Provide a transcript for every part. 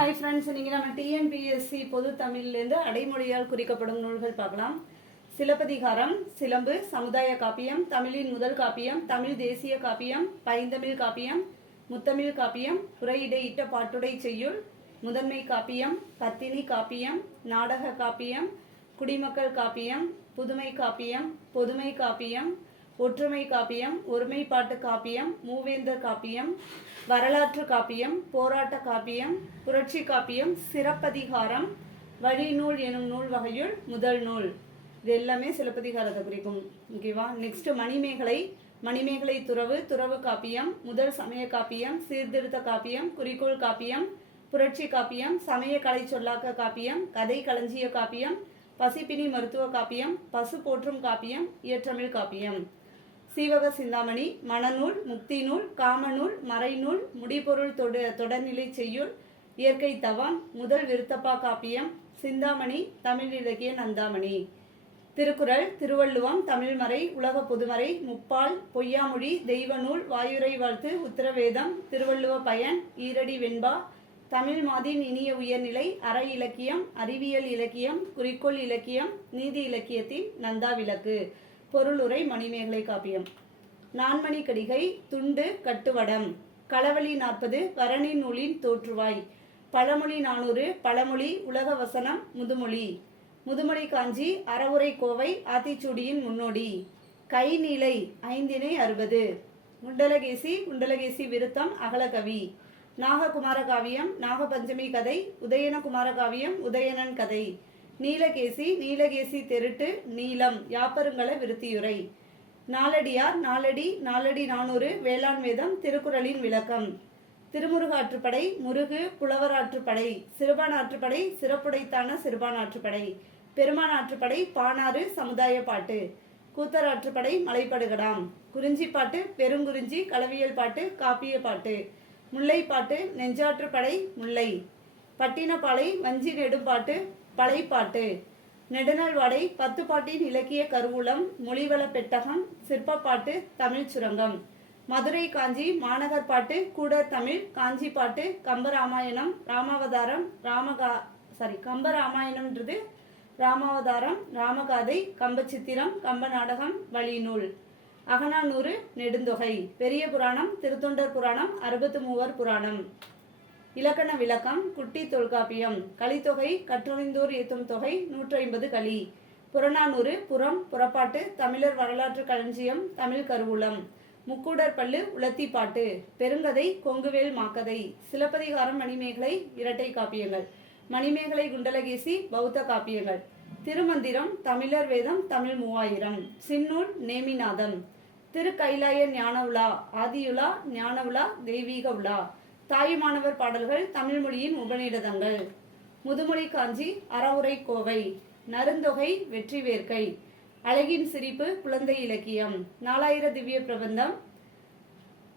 Hi friends இன்றைக்கி நம்ம TNPSC பொது தமிழ்லேருந்து அடைமொழியால் குறிக்கப்படும் நூல்கள் பார்க்கலாம். சிலப்பதிகாரம் சிலம்பு சமுதாய காப்பியம் தமிழின் முதல் காப்பியம் தமிழ் தேசிய காப்பியம் பைந்தமிழ் காப்பியம் முத்தமிழ் காப்பியம் உரையிடையிட்ட பாட்டுடை செய்யுள் முதன்மை காப்பியம் பத்தினி காப்பியம் நாடக காப்பியம் குடிமக்கள் காப்பியம் புதுமை காப்பியம் பொதுமை காப்பியம் ஒற்றுமை காப்பியம் ஒருமைப்பாட்டு காப்பியம் மூவேந்தர் காப்பியம் வரலாற்று காப்பியம் போராட்ட காப்பியம் புரட்சி காப்பியம் சிறப்பதிகாரம் வழிநூல் எனும் நூல் வகையுள் முதல் நூல். இது எல்லாமே சிலப்பதிகாரத்தை குறிக்கும். ஓகேவா நெக்ஸ்ட் மணிமேகலை மணிமேகலை துறவு துறவு காப்பியம் முதல் சமய காப்பியம் சீர்திருத்த காப்பியம் குறிக்கோள் காப்பியம் புரட்சி காப்பியம் சமய கலை சொல்லாக்க காப்பியம் கதை களஞ்சிய காப்பியம் பசிப்பினி மருத்துவ காப்பியம் பசு போற்றும் காப்பியம் இயற்றமிழ் காப்பியம். சீவக சிந்தாமணி மணநூல் முக்தி நூல் காமநூல் மறைநூல் முடிபொருள் தொடு தொடர்நிலை செய்யுள் இயற்கை தவம் முதல் விருத்தப்பா காப்பியம் சிந்தாமணி தமிழ் இலக்கிய நந்தாமணி. திருக்குறள் திருவள்ளுவம் தமிழ்மறை உலக பொதுமறை முப்பால் பொய்யாமொழி தெய்வநூல் வாயுரை வாழ்த்து உத்தரவேதம் திருவள்ளுவ பயன் ஈரடி வெண்பா தமிழ் மாதின் இனிய உயர்நிலை அற இலக்கியம் அறிவியல் இலக்கியம் குறிக்கோள் இலக்கியம் நீதி இலக்கியத்தின் நந்தா விளக்கு. பொருளுரை மணிமேகலை காப்பியம். நான்மணி கடிகை துண்டு கட்டுவடம். களவழி நாற்பது பரணி நூலின் தோற்றுவாய். பழமொழி நானூறு பழமொழி உலக வசனம் முதுமொழி. முதுமொழி காஞ்சி அறவுரை கோவை ஆத்திச்சூடியின் முன்னோடி. கை நீலை ஐந்தினை அறுபது. குண்டலகேசி குண்டலகேசி விருத்தம் அகலகவி. நாககுமார காவியம் நாகபஞ்சமி கதை உதயனகுமார காவியம் உதயணன் கதை. நீலகேசி நீலகேசி தெருட்டு நீலம் யாப்பருங்கல விருத்தியுரை. நாலடியார் நாலடி நாலடி நானூறு வேளாண் வேதம் திருக்குறளின் விளக்கம். திருமுருகாற்றுப்படை முருகு புலவராற்றுப்படை சிறுபான் ஆற்றுப்படை சிறப்புடைத்தான சிறுபான் ஆற்றுப்படை பெருமான் ஆற்றுப்படை பானாறு சமுதாய பாட்டு கூத்தராற்றுப்படை மலைப்படுகடாம். குறிஞ்சிப்பாட்டு பெருங்குறிஞ்சி களவியல் பாட்டு காப்பிய பாட்டு முல்லைப்பாட்டு நெஞ்சாற்றுப்படை முல்லை. பட்டினப்பாலை வஞ்சி நெடும்பாட்டு பழைப்பாட்டு. நெடுநாள்வாடை பத்து பாட்டின் இலக்கிய கருவூலம் மொழிவள பெட்டகம் சிற்பப்பாட்டு தமிழ் சுரங்கம். மதுரை காஞ்சி மாநகர் பாட்டு கூடர் தமிழ் காஞ்சி பாட்டு கம்பராமாயணம் ராமாவதாரம் ராமகா சாரி கம்பராமாயணம்ன்றது ராமாவதாரம் ராமகாதை கம்பச்சித்திரம் கம்ப நாடகம் வழிநூல். அகனானூறு நெடுந்தொகை. பெரிய புராணம் திருத்தொண்டர் புராணம் அறுபத்து மூவர் புராணம். இலக்கண விளக்கம் குட்டி தொல்காப்பியம். கலித்தொகை கற்றறிந்தோர் ஏத்தும் தொகை நூற்றி ஐம்பது களி. புறநானூறு புறம் புறப்பாட்டு தமிழர் வரலாற்று களஞ்சியம் தமிழ் கருவூலம். முக்கூடர் பல்லு உலத்தி பாட்டு. பெருங்கதை கொங்குவேல் மாக்கதை. சிலப்பதிகாரம் மணிமேகலை இரட்டை காப்பியங்கள். மணிமேகலை குண்டலகேசி பௌத்த காப்பியங்கள். திருமந்திரம் தமிழர் வேதம் தமிழ் மூவாயிரம். சின்னூல் நேமிநாதம். திருக்கைலாய ஞான உலா ஆதியுலா ஞான உலா தெய்வீக உலா. தாயுமானவர் பாடல்கள் தமிழ் மொழியின் உபநிடதங்கள். முதுமொழி காஞ்சி அறவுரை கோவை நருந்தொகை வெற்றி வேர்க்கை அழகின் சிரிப்பு குழந்தை இலக்கியம் நாலாயிர திவ்ய பிரபந்தம்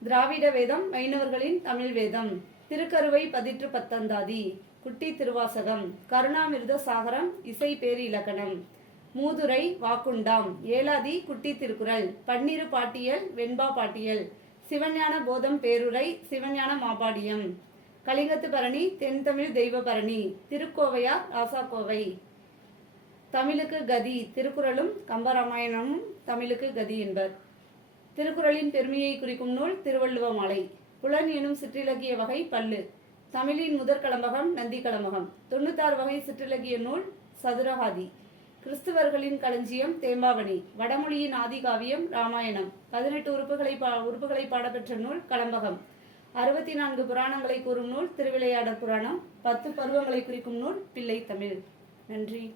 திராவிட வேதம் வைணவர்களின் தமிழ் வேதம் திருக்கருவை பதிற்று பத்தந்தாதி குட்டி திருவாசகம் கருணாமிர்த சாகரம் இசை பேர் இலக்கணம் மூதுரை வாக்குண்டாம் ஏலாதி குட்டி திருக்குறள் பன்னிரு பாட்டியல் வெண்பா பாட்டியல் சிவஞான போதம் பேருரை சிவஞான மாபாடியம். கலிங்கத்து பரணி தென்தமிழ் தெய்வ பரணி திருக்கோவையார் ராசாக்கோவை. தமிழுக்கு கதி திருக்குறளும் கம்பராமாயணமும் தமிழுக்கு கதி என்பர். திருக்குறளின் பெருமையை குறிக்கும் நூல் திருவள்ளுவ மாலை. புலன் எனும் சிற்றிலக்கிய வகை பல்லு. தமிழின் முதற் கலம்பகம் நந்தி கலம்பகம். தொண்ணூத்தாறு வகை சிற்றிலக்கிய நூல் சதுரகாதி கிறிஸ்துவர்களின் களஞ்சியம் தேம்பாவணி வடமொழியின் ஆதிகாவியம் ராமாயணம். பதினெட்டு உறுப்புகளை பா உறுப்புகளை பாடப்பெற்ற நூல் கலம்பகம் அறுபத்தி நான்கு புராணங்களை கூறும் நூல் திருவிளையாடற் புராணம். பத்து பருவங்களை குறிக்கும் நூல் பிள்ளை தமிழ். நன்றி.